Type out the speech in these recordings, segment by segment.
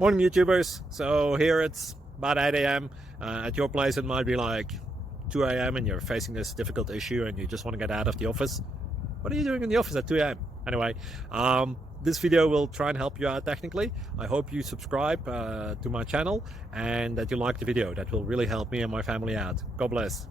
Morning YouTubers. So here it's about 8 a.m. At your place it might be like 2 a.m. and you're facing this difficult issue and you just want to get out of the office. What are you doing in the office at 2 a.m.? Anyway, this video will try and help you out technically. I hope you subscribe to my channel and that you like the video. That will really help me and my family out. God bless.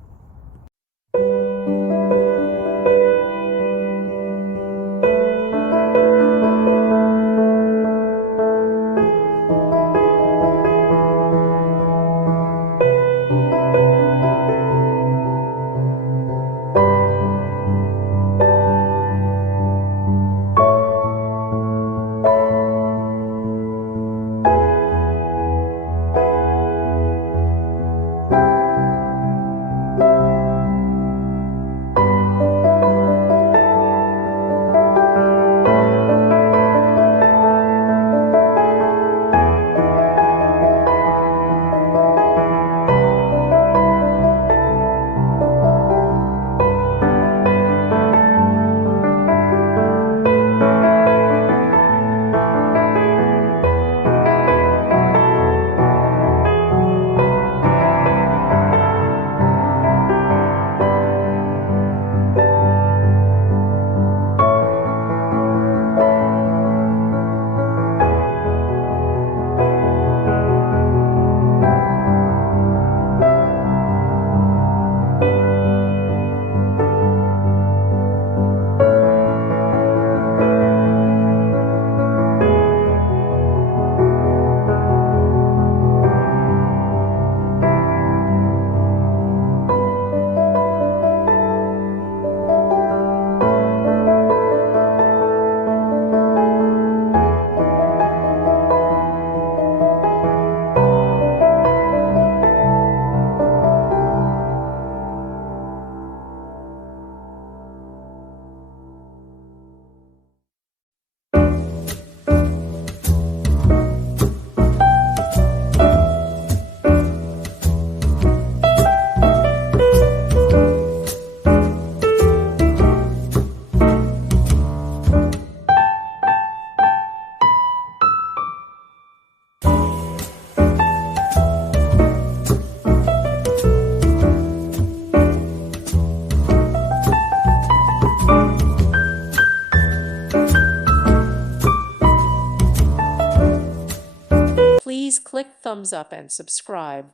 Please click thumbs up and subscribe.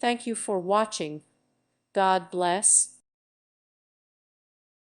Thank you for watching. God bless.